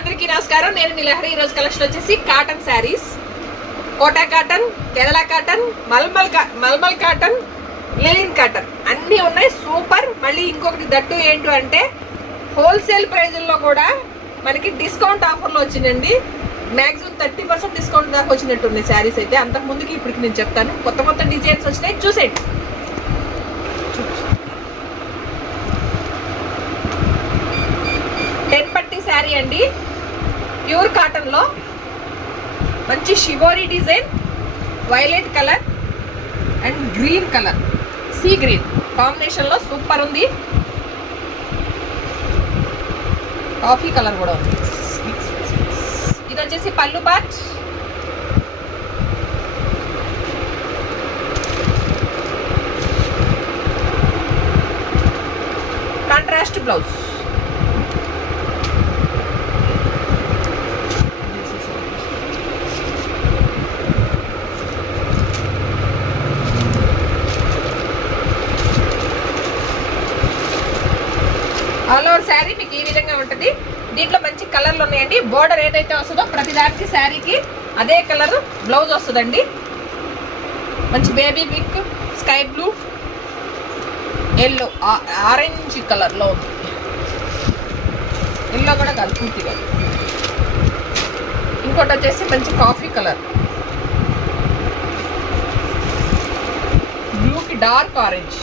అందరికీ నమస్కారం. నేను మీ లహరి. ఈరోజు కలెక్షన్ వచ్చేసి cotton sarees, Kota cotton, Kerala cotton, malmal cotton, linen cotton అన్నీ ఉన్నాయి. సూపర్. మళ్ళీ ఇంకొకటి దట్టు ఏంటి అంటే హోల్సేల్ ప్రైజుల్లో కూడా మనకి డిస్కౌంట్ ఆఫర్లో వచ్చిందండి. మ్యాక్సిమం 30% డిస్కౌంట్ దాకా వచ్చినట్టుంది శారీస్ అయితే. అంతకు ముందుకి ఇప్పటికి నేను చెప్తాను. కొత్త కొత్త డిజైన్స్ వచ్చినాయి, చూసేయండి. శారీ అండి, ప్యూర్ కాటన్ లో మంచి shibori design, violet colour and green colour, sea green combination లో సూపర్ ఉంది. కాఫీ కలర్ కూడా ఉంది. ఇది వచ్చేసి పళ్ళు part. Contrast blouse. All over sari మీకు ఈ విధంగా ఉంటుంది. దీంట్లో మంచి కలర్లు ఉన్నాయండి. బోర్డర్ ఏదైతే వస్తుందో ప్రతి దానికి శారీకి అదే కలర్ బ్లౌజ్ వస్తుందండి. మంచి baby pink, sky blue, yellow, orange కలర్లో ఉంది. ఎల్లో కూడా కాదు, పూర్తిగా. ఇంకోటి వచ్చేసి మంచి కాఫీ కలర్, బ్లూకి డార్క్ ఆరెంజ్.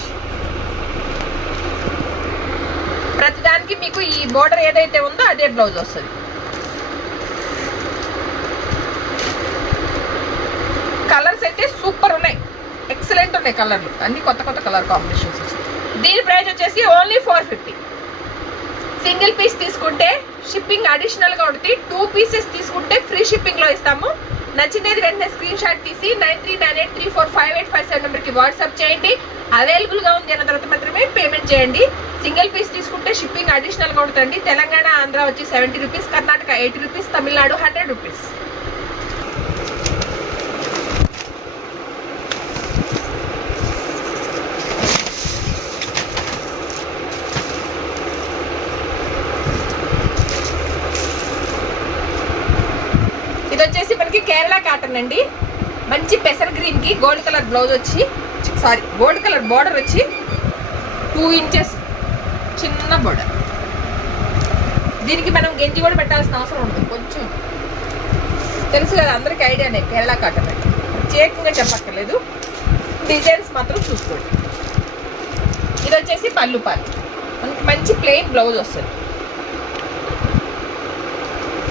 ప్రతిదానికి మీకు ఈ బోర్డర్ ఏదైతే ఉందో అదే బ్లౌజ్ వస్తుంది. కలర్స్ అయితే సూపర్ ఉన్నాయి, ఎక్సలెంట్ ఉన్నాయి కలర్లు అన్ని. కొత్త కొత్త కలర్ కాంబినేషన్స్ వచ్చాయి. దీని ప్రైస్ వచ్చేసి ఓన్లీ 450. సింగిల్ పీస్ తీసుకుంటే షిప్పింగ్ అడిషనల్గా ఉంటుంది. 2 పీసెస్ తీసుకుంటే ఫ్రీ షిప్పింగ్లో ఇస్తాము. నచ్చినది వెంటనే స్క్రీన్ షాట్ తీసి 9398345857 నెంబర్కి వాట్సాప్ చేయండి. అవైలబుల్గా ఉంది అన్న తర్వాత మాత్రమే పేమెంట్ చేయండి. సింగిల్ పీస్ తీసుకుంటే షిప్పింగ్ అడిషనల్గా ఉంటుంది. తెలంగాణ, ఆంధ్ర వచ్చి 70 rupees, Karnataka 80 rupees, Tamil Nadu 100 rupees. ఇది వచ్చేసి మనకి కేరళ కాటన్ అండి. మంచి పెసర్ గ్రీన్ కి గోల్డ్ కలర్ బ్లౌజ్ వచ్చి, గోల్డ్ కలర్ బోర్డర్ వచ్చి 2 ఇంచెస్ చిన్న బోర్డర్. దీనికి మనం గెంజి కూడా పెట్టాల్సిన అవసరం ఉంటుంది. కొంచెం తెలుసు కదా అందరికి ఐడియానే కేరళ కాటన్ అంటే, ప్రత్యేకంగా చెప్పక్కర్లేదు. డిజైన్స్ మాత్రం చూసుకోండి. ఇది వచ్చేసి పళ్ళు పార్ట్. మనకి మంచి ప్లెయిన్ బ్లౌజ్ వస్తుంది.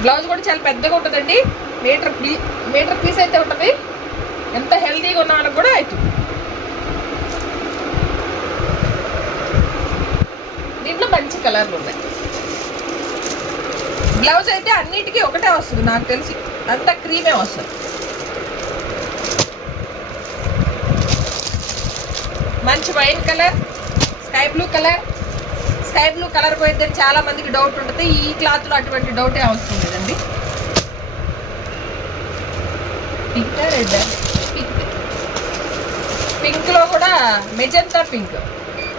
బ్లౌజ్ కూడా చాలా పెద్దగా ఉంటుందండి. మీటర్ పీస్ అయితే ఉంటుంది. ఎంత హెల్తీగా ఉన్న వాళ్ళకి కూడా అవుతుంది. దీంట్లో మంచి కలర్లు ఉన్నాయి. బ్లౌజ్ అయితే అన్నిటికీ ఒకటే వస్తుంది నాకు తెలిసి, అంతా క్రీమే వస్తుంది. మంచి wine colour, sky blue colour. Sky blue colour పోయిద్దని చాలా మందికి డౌట్ ఉంటుంది. ఈ క్లాత్లో అటువంటి డౌటే అవసరం లేదండి. పింక్, రెడ్, పింక్లో కూడా మెజంతా పింక్.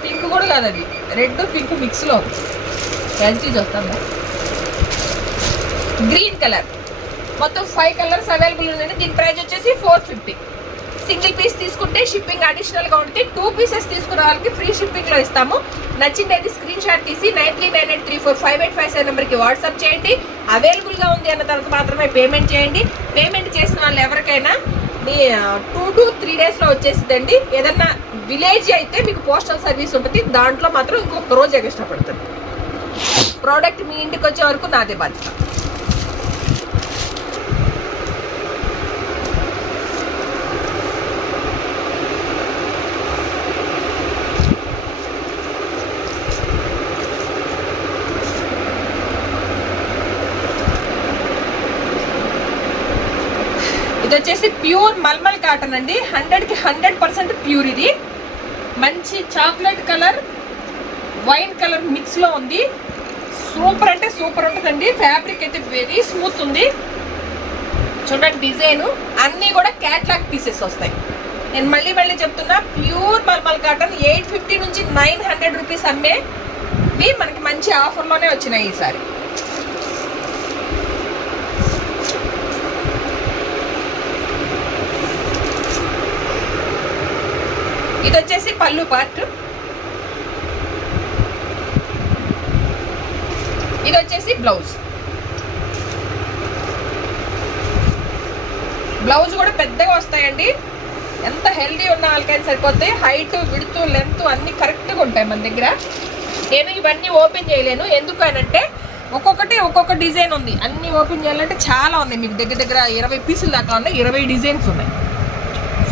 పింక్ కూడా కాదు, అది రెడ్ పింక్ మిక్స్లో ఎల్జీ వస్తుందా. Green colour. మొత్తం 5 కలర్స్ అవైలబుల్ ఉందండి. దీని ప్రైస్ వచ్చేసి 450. సింగిల్ పీస్ తీసుకుంటే షిప్పింగ్ అడిషనల్గా ఉంటుంది. 2 పీసెస్ తీసుకున్న వాళ్ళకి ఫ్రీ షిప్పింగ్లో ఇస్తాము. నచ్చింది స్క్రీన్ షాట్ తీసి 9398345857 నెంబర్కి వాట్సాప్ చేయండి. అవైలబుల్గా ఉంది అన్న తర్వాత మాత్రమే పేమెంట్ చేయండి. పేమెంట్ చేసిన వాళ్ళు ఎవరికైనా 2 to 3 డేస్లో వచ్చేసిందండి. ఏదన్నా విలేజ్ అయితే మీకు పోస్టల్ సర్వీస్ ఉంటుంది. దాంట్లో మాత్రం ఇంకొక రోజు ఎక్స్ట్రా పడుతుంది. ప్రోడక్ట్ మీ ఇంటికి వచ్చే వరకు నాదే బాధ్యత. ఇది వచ్చేసి ప్యూర్ మల్మల్ కాటన్ అండి. 100కి 100% ప్యూర్. ఇది మంచి చాక్లెట్ కలర్, వైన్ కలర్ మిక్స్లో ఉంది. సూపర్ అంటే సూపర్ ఉంటుందండి. ఫ్యాబ్రిక్ అయితే వెరీ స్మూత్ ఉంది. చూడండి డిజైన్ అన్నీ కూడా క్యాట్లాగ్ పీసెస్ వస్తాయి. నేను మళ్ళీ చెప్తున్నా, ప్యూర్ మల్మల్ కాటన్ 850 నుంచి 900 రూపీస్ అమ్మేవి మనకి మంచి ఆఫర్లోనే వచ్చినాయి ఈసారి. ఇది వచ్చేసి పళ్ళు పార్ట్, ఇది వచ్చేసి బ్లౌజ్. బ్లౌజ్ కూడా పెద్దగా వస్తాయండి, ఎంత హెల్దీ ఉన్న వాళ్ళకైనా సరిపోతాయి. హైట్, విడ్త్, లెంత్ అన్ని కరెక్ట్గా ఉంటాయి మన దగ్గర. నేను ఇవన్నీ ఓపెన్ చేయలేను, ఎందుకు అనంటే ఒక్కొక్కటి ఒక్కొక్క డిజైన్ ఉంది. అన్ని ఓపెన్ చేయాలంటే చాలా ఉన్నాయి, మీకు దగ్గర దగ్గర 20 పీసులు దాకా ఉన్నాయి, 20 డిజైన్స్ ఉన్నాయి.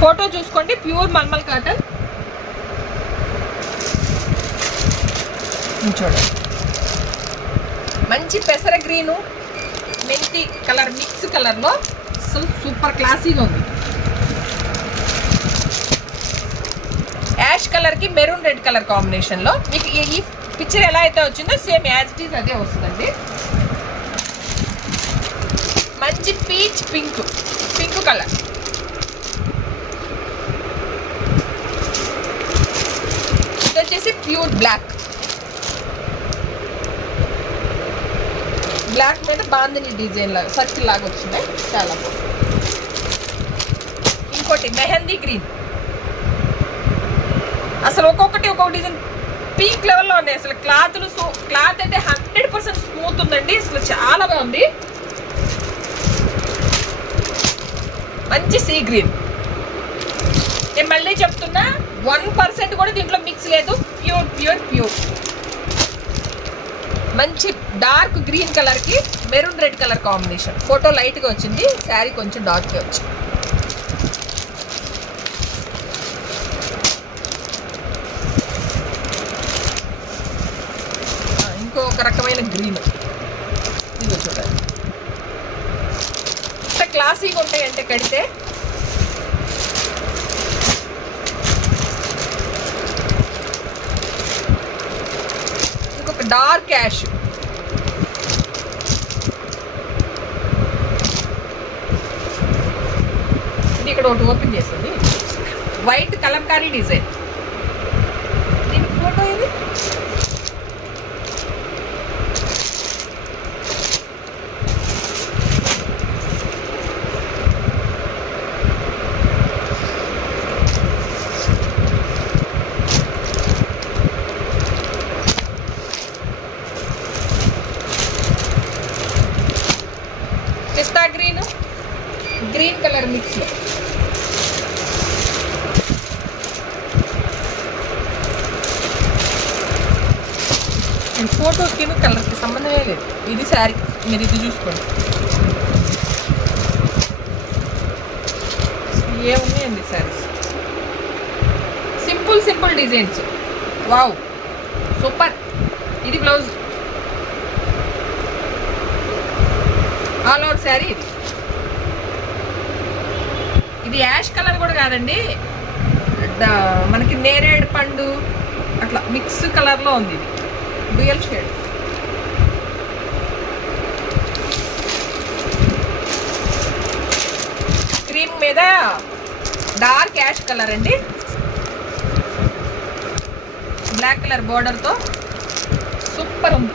ఫోటో చూసుకోండి, ప్యూర్ మల్మల్ కాటన్. చూడండి, మంచి పెసర గ్రీను మెంతి కలర్ మిక్స్ కలర్లో అసలు సూపర్ క్లాసీగా ఉంది. యాష్ కలర్కి మెరూన్ రెడ్ కలర్ కాంబినేషన్లో మీకు ఈ పిక్చర్ ఎలా అయితే వచ్చిందో సేమ్ యాజ్ ఇట్ ఈస్ అదే వస్తుందండి. మంచి పీచ్ పింక్ కలర్, ఇది వచ్చేసి ప్యూర్ బ్లాక్ మీద బాందిని డిజైన్ లాగా సర్కిల్ లాగా వచ్చింది, చాలా బాగుంది. ఇంకోటి మెహందీ గ్రీన్, అసలు ఒక్కొక్కటి ఒక్కొక్క డిజైన్ పీక్ లెవెల్లో ఉన్నాయి. అసలు క్లాత్ అయితే 100% స్మూత్ ఉందండి, అసలు చాలా బాగుంది. మంచి సీ గ్రీన్, నేను మళ్ళీ చెప్తున్నా 1% కూడా దీంట్లో మిక్స్ లేదు, ప్యూర్. మంచి డార్క్ గ్రీన్ కలర్కి maroon red colour combination. Photo లైట్గా వచ్చింది, శారీ కొంచెం డార్క్గా వచ్చింది. ఒక రకమైన గ్రీన్, ఇది చూడండి ఎంత క్లాసీగా ఉంటాయంటే కడితే. ఇంకొక డార్క్ యాష్, ఇది ఇక్కడ ఒకటి ఓపెన్ చేస్తుంది, వైట్ కలంకారీ డిజైన్. దీనికి ఫోటో ఇది పిస్తా గ్రీన్ కలర్ మిక్స్ లో. ఫోటోకి కలర్కి సంబంధమే లేదు, ఇది శారీ, మీరు ఇది చూసుకోండి. ఏమున్నాయండి saris, simple designs, wow super. ఇది బ్లౌజ్, ఆల్ ఓవర్ శారీ. ఇది యాష్ కలర్ కూడా కాదండి, మనకి నేరేడు పండు అట్లా మిక్స్ కలర్లో ఉంది, ఇది డ్యూయల్ షేడ్. క్రీమ్ మీద డార్క్ యాష్ కలర్ అండి, బ్లాక్ కలర్ బోర్డర్తో సూపర్ ఉంది.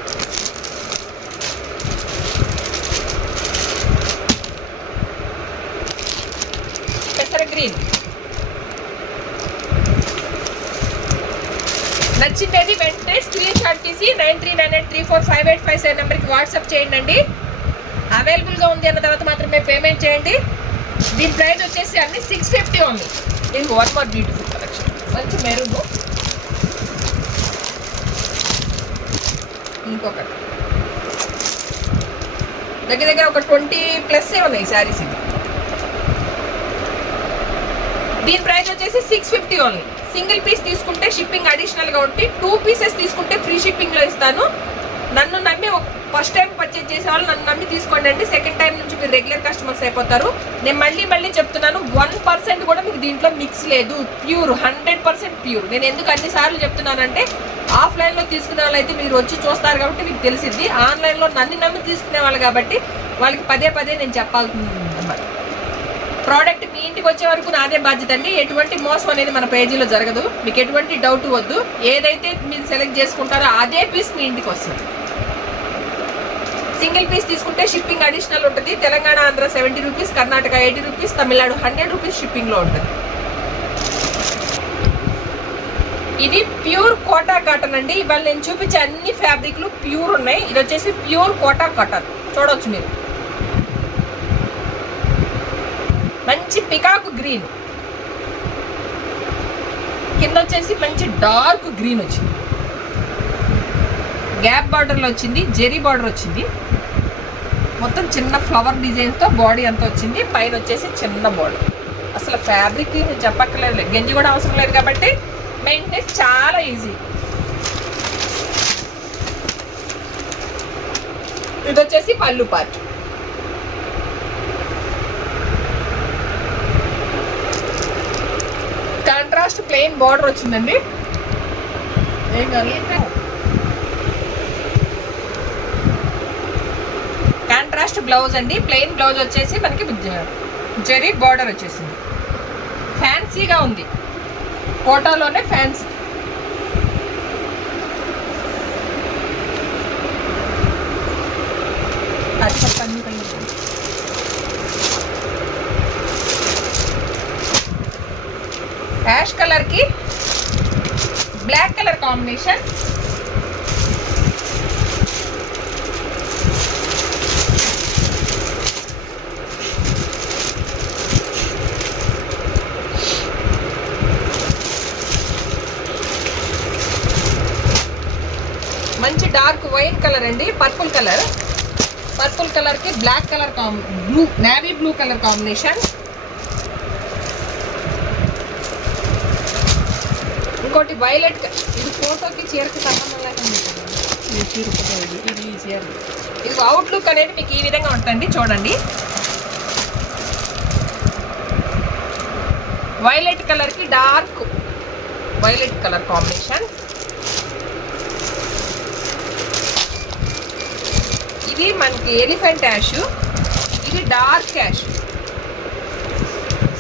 పెసర గ్రీన్, నచ్చింది వెంటనే స్క్రీన్ షాట్ తీసి 9398345857 నెంబర్కి వాట్సాప్ చేయండి. అవైలబుల్గా ఉంది అన్న తర్వాత మాత్రమే పేమెంట్ చేయండి. దీని ప్రైస్ వచ్చేసి అన్ని 650 ఉంది. ఇది వన్ మోర్ బ్యూటిఫుల్ కలెక్షన్, మంచి మెరూన్. ఇంకొకటి దగ్గర ఒక 20+ ఉన్నాయి శారీస్. ఇది దీని ప్రైస్ వచ్చేసి 650 ఓన్లీ. సింగిల్ పీస్ తీసుకుంటే షిప్పింగ్ అడిషనల్గా ఉంటే, 2 పీసెస్ తీసుకుంటే ఫ్రీ షిప్పింగ్లో ఇస్తాను. నన్ను నమ్మి ఫస్ట్ టైం పర్చేజ్ చేసే వాళ్ళు నన్ను నమ్మి తీసుకోండి అండి. సెకండ్ టైం నుంచి మీరు రెగ్యులర్ కస్టమర్స్ అయిపోతారు. నేను మళ్ళీ చెప్తున్నాను, 1% కూడా మీకు దీంట్లో మిక్స్ లేదు, ప్యూర్ 100% ప్యూర్. నేను ఎందుకు అన్నిసార్లు చెప్తున్నానంటే, ఆఫ్లైన్లో తీసుకునే వాళ్ళు అయితే మీరు వచ్చి చూస్తారు కాబట్టి మీకు తెలిసింది. ఆన్లైన్లో నన్ను నమ్మి తీసుకునే వాళ్ళు కాబట్టి వాళ్ళకి పదే నేను చెప్పాల్సింది అన్నమాట. ప్రోడక్ట్ మీ ఇంటికి వచ్చే వరకు నాదే బాధ్యత అండి. ఎటువంటి మోసం అనేది మన పేజీలో జరగదు. మీకు ఎటువంటి డౌట్ వద్దు. ఏదైతే మీరు సెలెక్ట్ చేసుకుంటారో అదే పీస్ మీ ఇంటికి వస్తుంది. సింగిల్ పీస్ తీసుకుంటే షిప్పింగ్ అడిషనల్ ఉంటుంది. Telangana, Andhra 70 rupees, Karnataka 80 rupees, Tamil Nadu 100 rupees షిప్పింగ్లో ఉంటుంది. ఇది ప్యూర్ కోటా కాటన్ అండి. ఇవాళ నేను చూపించే అన్ని ఫ్యాబ్రిక్లు ప్యూర్ ఉన్నాయి. ఇది వచ్చేసి ప్యూర్ కోటా కాటన్ చూడవచ్చు మీరు. మంచి పికాక్ గ్రీన్, కింద వచ్చేసి మంచి డార్క్ గ్రీన్ వచ్చింది. గ్యాప్ బార్డర్లో వచ్చింది, జెరీ బార్డర్ వచ్చింది. మొత్తం చిన్న ఫ్లవర్ డిజైన్స్తో బాడీ అంతా వచ్చింది. పైన వచ్చేసి చిన్న బార్డర్. అసలు ఫ్యాబ్రిక్ చెప్పక్కర్లేదు, గంజి కూడా అవసరం లేదు కాబట్టి మెయింటెనెన్స్ చాలా ఈజీ. ఇది వచ్చేసి పళ్ళు పార్ట్. కాంట్రాస్ట్ ప్లెయిన్ బార్డర్ వచ్చిందండి. ఏం కాదు, కాంట్రాస్ట్ బ్లౌజ్ అండి. ప్లెయిన్ బ్లౌజ్ వచ్చేసి మనకి జరీ బార్డర్ వచ్చేసింది. ఫ్యాన్సీగా ఉంది, కోటాలోనే ఫ్యాన్సీ. యాష్ కలర్ కి బ్లాక్ కలర్ కాంబినేషన్. మంచి డార్క్ వైట్ కలర్ అండి, పర్పుల్ కలర్. పర్పుల్ కలర్ కి black colour blue, navy blue colour combination. ఇంకోటి వైలెట్. ఇది ఫోటోకి చీరకి సంబంధం లేకుండా ఇది అవుట్ లుక్ అనేది మీకు ఈ విధంగా ఉంటుంది చూడండి. వైలెట్ కలర్ కి డార్క్ వైలెట్ కలర్ కాంబినేషన్. ఇది మనకి ఎలిఫెంట్ యాష్, ఇది డార్క్ యాష్.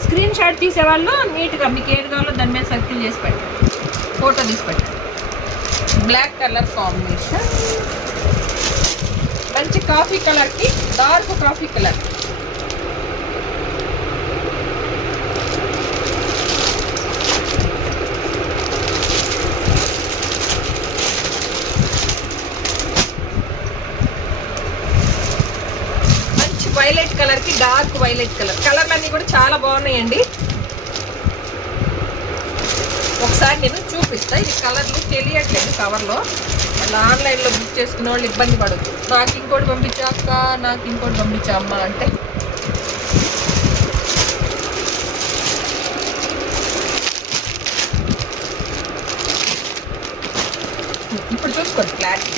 స్క్రీన్ షాట్ తీసేవాళ్ళు నీట్గా మీకు ఏది కావాలో దాని మీద సర్కిల్ చేసి పెట్టండి, ఫోటో తీసి పెట్టండి. Black colour combination. మంచి కాఫీ కలర్కి dark coffee colour. Violet colour కి డార్క్ వైలెట్ కలర్. కలర్లు అన్నీ కూడా చాలా బాగున్నాయండి. ఒకసారి నేను చూపిస్తా. ఇది కలర్లు తెలియట్లేదు కవర్లో, మళ్ళీ ఆన్లైన్లో బుక్ చేసుకునే వాళ్ళు ఇబ్బంది పడద్దు. నాకు ఇంకోటి పంపించాక, నాకు ఇంకోటి పంపించా అమ్మ అంటే ఇప్పుడు చూసుకోండి క్లారిటీ.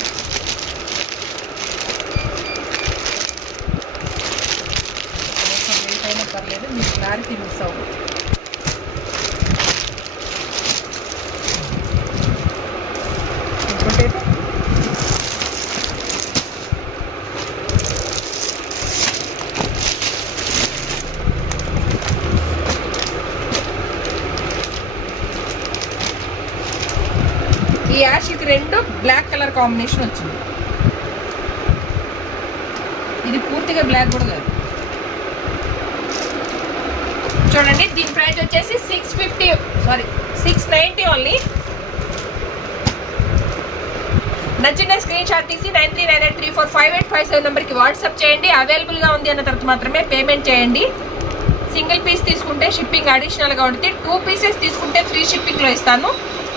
పర్లేదు, మీకు క్లారిటీ మిస్ అవ్వదు. ఇంకోటైతే ఈ యాష్కి రెండు బ్లాక్ కలర్ కాంబినేషన్ వచ్చింది. ఇది పూర్తిగా బ్లాక్ కూడా కాదు చూడండి. దీని ప్రైస్ వచ్చేసి 690 ఓన్లీ. నచ్చిన స్క్రీన్ షాట్ తీసి 9398345857 నెంబర్కి వాట్సాప్ చేయండి. అవైలబుల్గా ఉంది అన్న తర్వాత మాత్రమే పేమెంట్ చేయండి. సింగిల్ పీస్ తీసుకుంటే షిప్పింగ్ అడిషనల్గా ఉంటుంది. 2 పీసెస్ తీసుకుంటే ఫ్రీ షిప్పింగ్లో ఇస్తాను.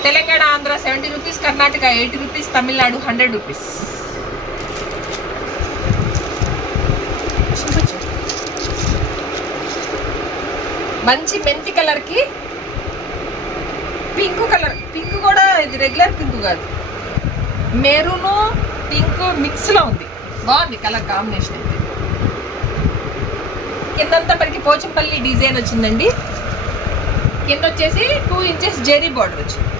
Telangana, Andhra 70 rupees, Karnataka 80 rupees, Tamil Nadu 100 rupees. మంచి మెంతి కలర్కి పింక్ కలర్. పింక్ కూడా ఇది రెగ్యులర్ పింక్ కాదు, మెరూను పింక్ మిక్స్లో ఉంది. బాగుంది కలర్ కాంబినేషన్ అయితే. కిందంతా మనకి పోచంపల్లి డిజైన్ వచ్చిందండి. కింద వచ్చేసి 2 ఇంచెస్ జెరీ బార్డర్ వచ్చింది.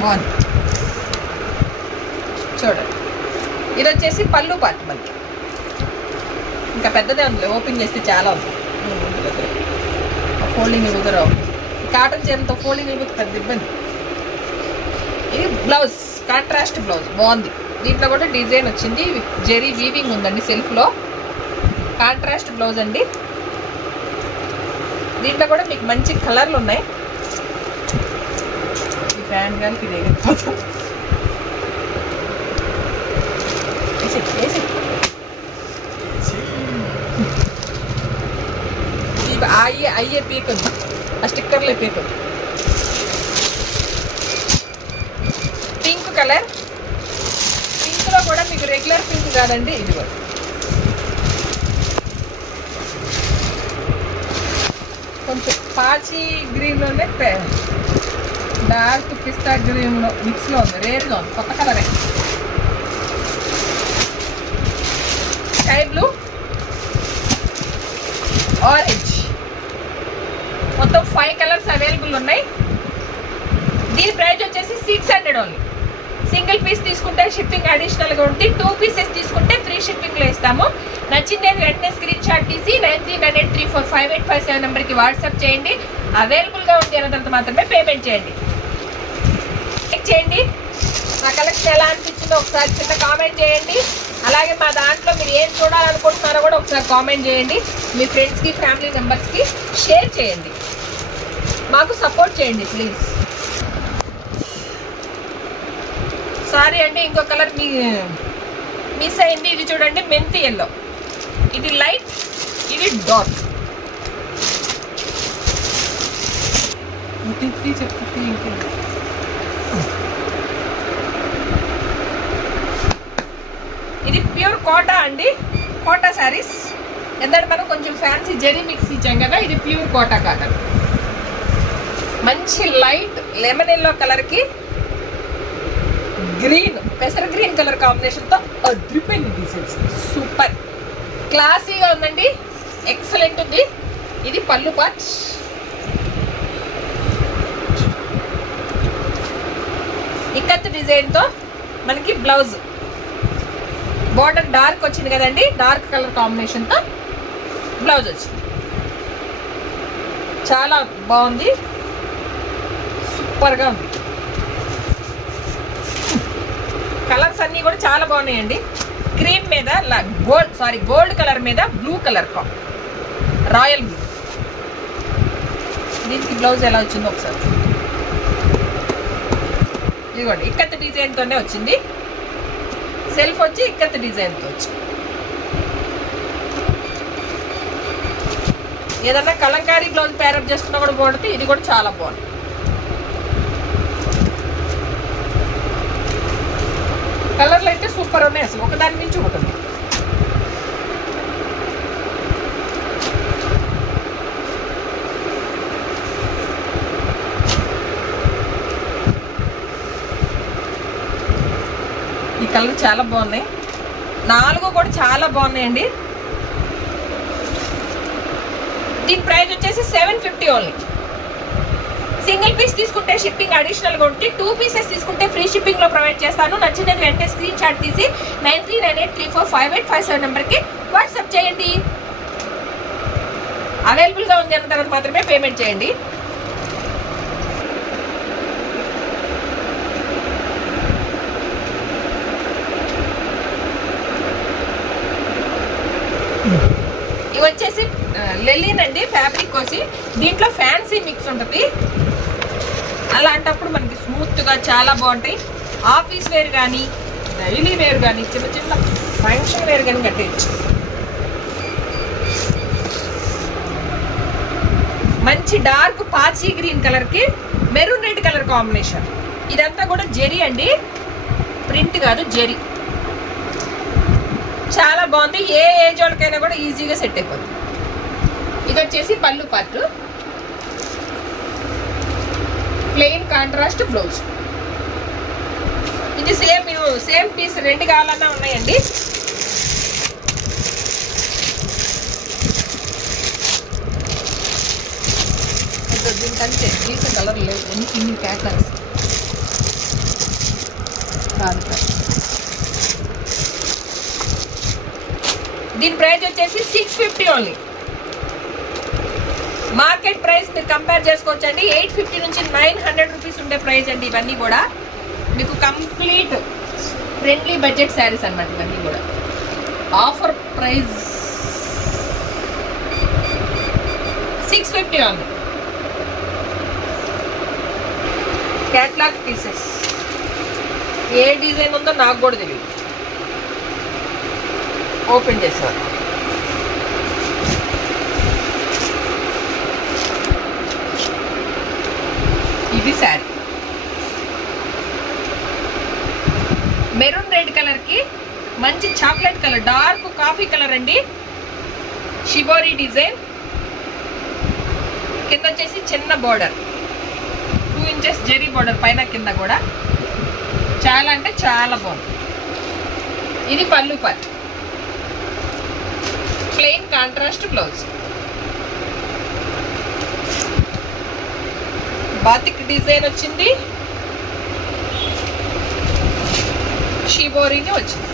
బాగుంది చూడండి. ఇది వచ్చేసి పళ్ళు పార్ట్. మనకి ఇంకా పెద్దదే ఉంది, ఓపెన్ చేస్తే చాలా ఉంది. ఫోల్డింగ్ కుదరవు. కాటన్ చీరలతో ఫోల్డింగ్ అయిపోతే పెద్ద ఇబ్బంది. ఇది బ్లౌజ్, కాంట్రాస్ట్ బ్లౌజ్ బాగుంది. దీంట్లో కూడా డిజైన్ వచ్చింది, జెరీ వీవింగ్ ఉందండి సెల్ఫ్లో. కాంట్రాస్ట్ బ్లౌజ్ అండి. దీంట్లో కూడా మీకు మంచి కలర్లు ఉన్నాయి. ఫ్యాన్ గాలికి ఇది ఎగిరిపోతాం. అయ్యే పీకొద్దు, ఆ స్టిక్కర్లే పీకొద్దు. పింక్ కలర్, పింక్లో కూడా మీకు రెగ్యులర్ పింక్ కాదండి, ఇది కూడా కొంచెం పాచి గ్రీన్లోనే డార్క్ పిస్తా గ్రీన్లో మిక్స్లో ఉంది, రేర్గా ఉంది, కొత్త కలరే. స్కై బ్లూ, ఆరెంజ్, మొత్తం 5 కలర్స్ అవైలబుల్ ఉన్నాయి. దీని ప్రైస్ వచ్చేసి 600 ఓన్లీ. సింగిల్ పీస్ తీసుకుంటే షిప్పింగ్ అడిషనల్గా ఉంటుంది. 2 పీసెస్ తీసుకుంటే ఫ్రీ షిప్పింగ్లో ఇస్తాము. నచ్చింది వెంటనే స్క్రీన్ షాట్ తీసి 9398345857 నెంబర్కి వాట్సాప్ చేయండి. అవైలబుల్గా ఉంది అన్న తర్వాత మాత్రమే పేమెంట్ చేయండి. చెక్ చేయండి, మా కలెక్షన్ ఎలా అనిపించిందో ఒకసారి చిన్న కామెంట్ చేయండి. అలాగే మా దాంట్లో మీరు ఏం చూడాలనుకుంటున్నారో కూడా ఒకసారి కామెంట్ చేయండి. మీ ఫ్రెండ్స్కి, ఫ్యామిలీ మెంబర్స్కి షేర్ చేయండి. మాకు సపోర్ట్ చేయండి ప్లీజ్. సారీ అండి, ఇంకో కలర్ మిస్ అయింది. ఇది చూడండి, మెంతి ఎల్లో. ఇది లైట్, ఇది డార్క్. ఇది ప్యూర్ కోటా అండి, కోటా శారీస్. ఎందుకంటే మనం కొంచెం ఫ్యాన్సీ జరీ మిక్స్ ఇచ్చాం కదా, ఇది ప్యూర్ కోటా కాటన్. మంచి లైట్ లెమన్ ఎల్లో కలర్కి గ్రీన్, పెసర గ్రీన్ కలర్ కాంబినేషన్తో అద్రిపోయింది డిజైన్స్. సూపర్ క్లాసీగా ఉందండి, ఎక్సలెంట్ ఉంది. ఇది పళ్ళు పార్ట్. ఇక్కత్ డిజైన్తో మనకి బ్లౌజ్, బార్డర్ డార్క్ వచ్చింది కదండి, డార్క్ కలర్ కాంబినేషన్తో బ్లౌజ్ వచ్చింది. చాలా బాగుంది, సూపర్గా ఉంది. కలర్స్ అన్నీ కూడా చాలా బాగున్నాయండి. క్రీమ్ మీద గోల్డ్ కలర్ మీద బ్లూ కలర్ రాయల్ బ్లూ. దీనికి బ్లౌజ్ ఎలా వచ్చిందో ఒకసారి ఇదిగోండి, ఇక్కత్ డిజైన్తోనే వచ్చింది. సెల్ఫ్ వచ్చి ఇక్కత్ డిజైన్తో వచ్చింది. ఏదన్నా కలంకారీ బ్లౌజ్ ప్యారప్ చేసుకున్నా కూడా బాగుంటుంది. ఇది కూడా చాలా బాగుంది. కలర్లు అయితే సూపర్ ఉన్నాయి, అసలు ఒకదాని నుంచి ఒకటి. ఈ కలర్ చాలా బాగున్నాయి, 4 కూడా చాలా బాగున్నాయండి. దీని ప్రైస్ వచ్చేసి 750 ఓన్లీ. సింగిల్ పీస్ తీసుకుంటే షిప్పింగ్ అడిషనల్గా ఉంటుంది. 2 పీసెస్ తీసుకుంటే ఫ్రీ షిప్పింగ్లో ప్రొవైడ్ చేస్తాను. నచ్చినది వెంటనే స్క్రీన్ షాట్ తీసి 9398345857 నెంబర్కి వాట్సాప్ చేయండి. అవైలబుల్గా ఉంది అన్న తర్వాత మాత్రమే పేమెంట్ చేయండి. ఇవి వచ్చేసి లెలిన్ అండి, ఫ్యాబ్రిక్ వచ్చి దీంట్లో ఫ్యాన్సీ మిక్స్ ఉంటుంది. అలాంటప్పుడు మనకి స్మూత్గా చాలా బాగుంటాయి. ఆఫీస్ వేర్ కానీ, డైలీ వేర్ కానీ, చిన్న చిన్న ఫంక్షన్ వేర్ కానీ కట్టేయచ్చు. మంచి డార్క్ పాచీ గ్రీన్ కలర్కి మెరూన్ రెడ్ కలర్ కాంబినేషన్. ఇదంతా కూడా జెరీ అండి, ప్రింట్ కాదు, జెరీ. చాలా బాగుంది, ఏ ఏజ్ వాళ్ళకైనా కూడా ఈజీగా సెట్ అయిపోతుంది. ఇది వచ్చేసి పళ్ళు పార్ట్, ప్లెయిన్ కాంట్రాస్ట్ బ్లౌజ్. ఇది సేమ్ పీస్ 2 కావాలన్నా ఉన్నాయండి. దీనికంటే డీసెంట్ కలర్ లేవు, ఎన్ని సింగిల్ ప్యాటర్న్స్ కాదు. దీని ప్రైస్ వచ్చేసి 650 ఓన్లీ. మార్కెట్ ప్రైస్ మీరు కంపేర్ చేసుకోవచ్చండి. 850 నుంచి 900 రూపీస్ ఉండే ప్రైస్ అండి. ఇవన్నీ కూడా మీకు కంప్లీట్ ఫ్రెండ్లీ బడ్జెట్ శారీస్ అన్నమాట. ఇవన్నీ కూడా offer price 650 only. Catalogue pieces. ఏ డిజైన్ ఉందో నాకు కూడా తెలియదు. ఓపెన్ చేసాను. ఇది శారీ మెరూన్ రెడ్ కలర్కి మంచి chocolate colour, dark coffee colour అండి. షిబోరి డిజైన్, కింద వచ్చేసి చిన్న బోర్డర్, 2 ఇంచెస్ జెరీ బోర్డర్ పైన కింద కూడా. చాలా అంటే చాలా బాగుంది. ఇది పళ్ళు part, plain contrast blouse. Batik design వచ్చింది, షిబోరిని వచ్చింది.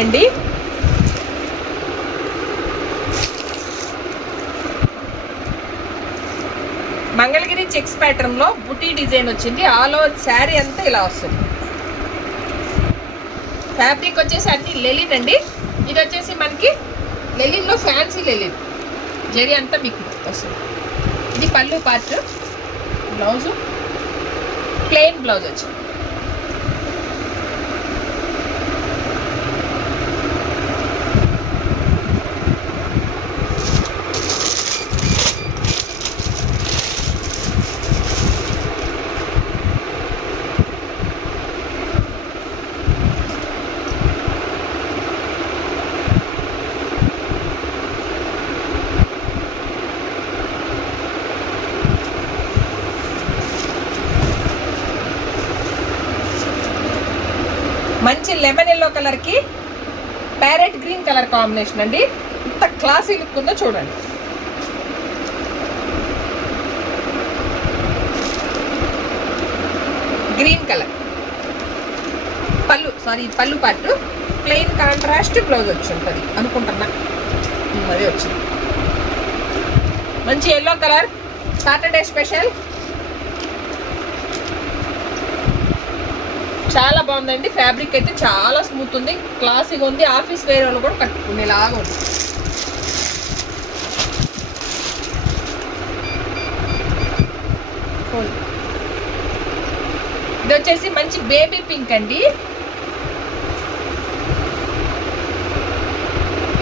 అండి మంగళగిరి చెక్స్ ప్యాటర్న్ లో బుటీ డిజైన్ వచ్చింది. ఆల్ ఓవర్ శారీ అంతా ఇలా వస్తుంది. ఫ్యాబ్రిక్ వచ్చేసి అన్ని లెలిన్ అండి. ఇది వచ్చేసి మనకి లెలిన్ లో ఫ్యాన్సీ లెలిన్, జరీ అంతా మీకు వస్తుంది. ఇది పళ్ళు పార్ట్, బ్లౌజు ప్లెయిన్ బ్లౌజ్ వచ్చింది. మంచి లెమన్ ఎల్లో కలర్కి ప్యారెట్ గ్రీన్ కలర్ కాంబినేషన్ అండి. ఇంత క్లాసీ లుక్ ఉందో చూడండి. గ్రీన్ కలర్ పళ్ళు పార్ట్, ప్లెయిన్ కాంట్రాస్ట్ బ్లౌజ్ వచ్చి ఉంటుంది అనుకుంటున్నా. అదే వచ్చింది. మంచి ఎల్లో కలర్, సాటర్డే స్పెషల్. చాలా బాగుందండి. ఫ్యాబ్రిక్ అయితే చాలా స్మూత్ ఉంది, క్లాసీగా ఉంది. ఆఫీస్ వేర్ వాళ్ళు కూడా కట్టుకునేలాగా ఉంది. ఇది వచ్చేసి మంచి బేబీ పింక్ అండి.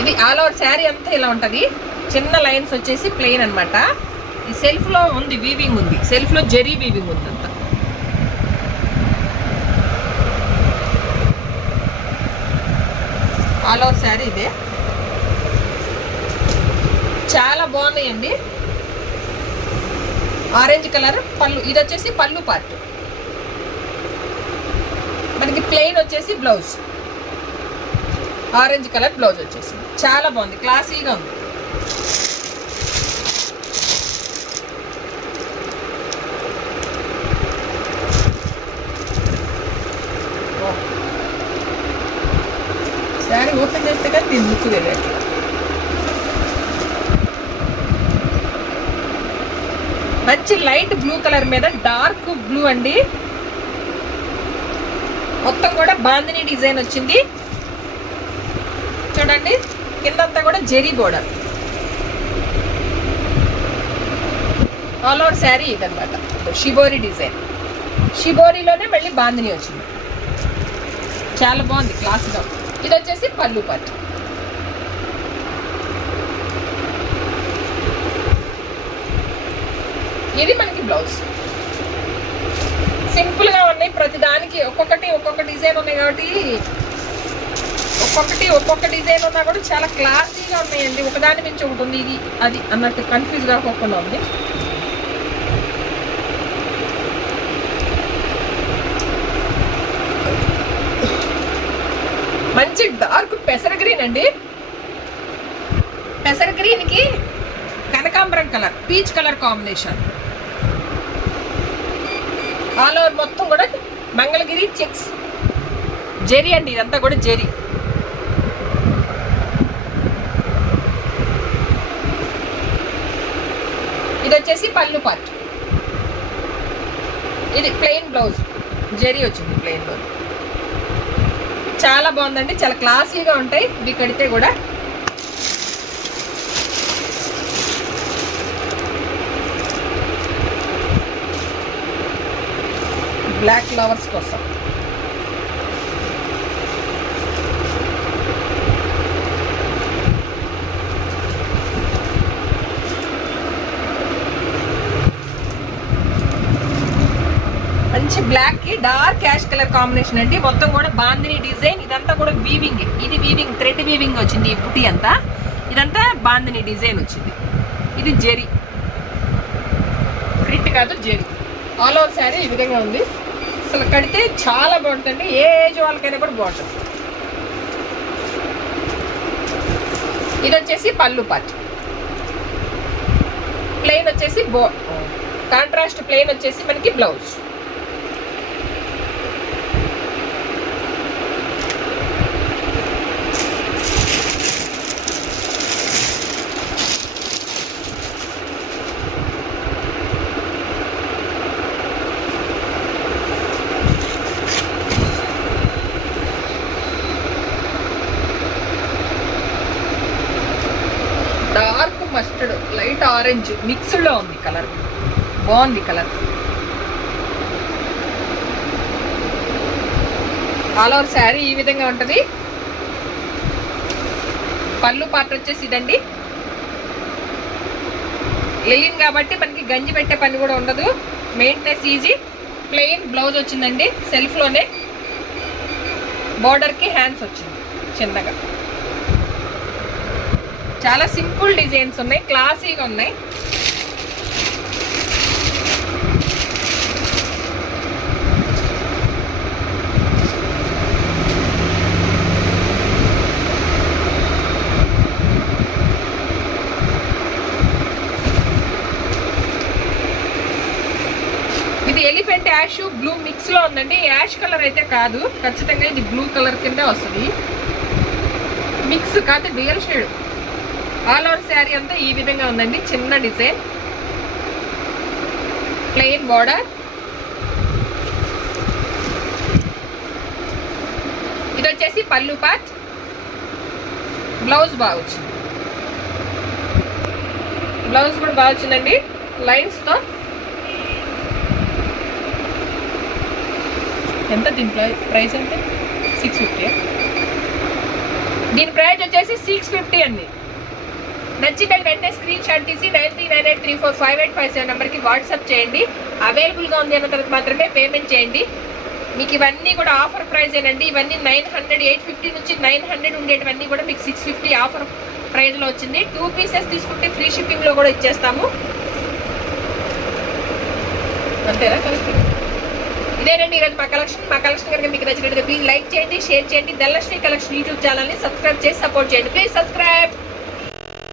ఇది ఆల్ ఓవర్ శారీ అంతా ఇలా ఉంటుంది. చిన్న లైన్స్ వచ్చేసి ప్లెయిన్ అనమాట. ఈ సెల్ఫ్ లో ఉంది, వీవింగ్ ఉంది. సెల్ఫ్ లో జెరీ వీవింగ్ ఉంది అంతా. ఆల్ ఓవర్ శారీ ఇదే. చాలా బాగున్నాయండి. ఆరెంజ్ కలర్ పళ్ళు. ఇది వచ్చేసి పళ్ళు పార్ట్. మనకి ప్లెయిన్ వచ్చేసి బ్లౌజ్, ఆరెంజ్ కలర్ బ్లౌజ్ వచ్చేసి చాలా బాగుంది, క్లాసీగా ఉంది. శారీ ఓపెన్ చేస్తే కానీ దీని లుక్ తెలియదు. మంచి లైట్ బ్లూ కలర్ మీద డార్క్ బ్లూ అండి. మొత్తం కూడా బాందిని డిజైన్ వచ్చింది చూడండి. కిందంతా కూడా zari border. All over sari ఇదన్నమాట. షిబోరి డిజైన్, షిబోరిలోనే మళ్ళీ బాందిని వచ్చింది. చాలా బాగుంది, క్లాస్గా. ఇది వచ్చేసి పళ్ళు పార్ట్. ఇది మనకి బ్లౌజ్. సింపుల్ గా ఉన్నాయి. ప్రతి దానికి ఒక్కొక్క డిజైన్ ఉన్నాయి కాబట్టి ఒక్కొక్క డిజైన్ ఉన్నా కూడా చాలా క్లాసీగా ఉన్నాయండి. ఒకదాని మించి ఒకటి ఉంది, ఇది అది అన్నట్టు కన్ఫ్యూజ్ కాకుండా ఉంది. మంచి డార్క్ పెసర గ్రీన్ అండి. పెసర గ్రీన్ కి కనకాంబరం colour, peach colour combination. All over మొత్తం కూడా మంగళగిరి చెక్స్ జెరీ అండి. ఇదంతా కూడా జెరీ. ఇది వచ్చేసి పళ్ళు పార్ట్. ఇది ప్లెయిన్ బ్లౌజ్, జెరీ వచ్చింది ప్లెయిన్ బ్లౌజ్. చాలా బాగుందండి, చాలా క్లాసీగా ఉంటాయి ఇవి కడితే కూడా. బ్లాక్ లవర్స్ కోసం. మంచి బ్లాక్ కి డార్క్ యాష్ కలర్ కాంబినేషన్ అండి. మొత్తం కూడా బాందిని డిజైన్. ఇదంతా కూడా వీవింగ్. ఇది వీవింగ్, థ్రెడ్ వీవింగ్ వచ్చింది. ఈ బుటీ అంతా ఇదంతా బాందిని డిజైన్ వచ్చింది. ఇది జెరీ ప్రింట్ కాదు, జెరీ. ఆల్ ఓవర్ శారీ ఈ విధంగా ఉంది. అసలు కడితే చాలా బాగుంటుంది. ఏ ఏజ్ వాళ్ళకైనా కూడా బాగుంటుంది. ఇది వచ్చేసి పళ్ళు పార్ట్. ప్లెయిన్ వచ్చేసి కాంట్రాస్ట్ ప్లెయిన్ వచ్చేసి మనకి blouse. Dark mustard, light orange మిక్స్డ్లో ఉంది కలర్. బాగుంది కలర్. ఆల్ ఓవర్ శారీ ఈ విధంగా ఉంటుంది. పళ్ళు పార్ట్ వచ్చేసి ఇదండి. లెలిన్ కాబట్టి మనకి గంజి పెట్టే పని కూడా ఉండదు. Maintenance easy. ప్లెయిన్ బ్లౌజ్ వచ్చిందండి. సెల్ఫ్లోనే బార్డర్కి హ్యాండ్స్ వచ్చింది చిన్నగా. చాలా సింపుల్ డిజైన్స్ ఉన్నాయి, క్లాసీగా ఉన్నాయి. ఇది ఎలిఫెంట్ యాష్ బ్లూ మిక్స్ లో ఉందండి. యాష్ కలర్ అయితే కాదు, ఖచ్చితంగా ఇది బ్లూ కలర్ కింద వస్తుంది. మిక్స్ కాదు, real shade. All over sari అంతా ఈ విధంగా ఉందండి. చిన్న డిజైన్, ప్లెయిన్ బార్డర్. ఇది వచ్చేసి పళ్ళు పార్ట్. బ్లౌజ్ బాగా వచ్చింది. బ్లౌజ్ కూడా బాగా వచ్చిందండి లైన్స్తో. ఎంత దీని ప్రైస్ అంటే 650. దీని ప్రైస్ వచ్చేసి 650 అండి. నచ్చిన వెంటనే స్క్రీన్ షాట్ తీసి 9398345857 నెంబర్కి వాట్సాప్ చేయండి. అవైలబుల్గా ఉంది అన్న తర్వాత మాత్రమే పేమెంట్ చేయండి. మీకు ఇవన్నీ కూడా ఆఫర్ ప్రైస్ ఏనండి. ఇవన్నీ 900, 850 నుంచి 900 ఉండేటివన్నీ కూడా మీకు 650 ఆఫర్ ప్రైస్లో వచ్చింది. 2 పీసెస్ తీసుకుంటే ఫ్రీ షిప్పింగ్లో కూడా ఇచ్చేస్తాము. అంతేనా? ఇదేనండి ఈరోజు మా కలెక్షన్. మా కలెక్షన్ కనుక మీకు నచ్చినట్లయితే ప్లీజ్ లైక్ చేయండి, షేర్ చేయండి. ధనలక్ష్మి కలెక్షన్ యూట్యూబ్ ఛానల్ని సబ్స్క్రైబ్ చేసి సపోర్ట్ చేయండి. Please subscribe.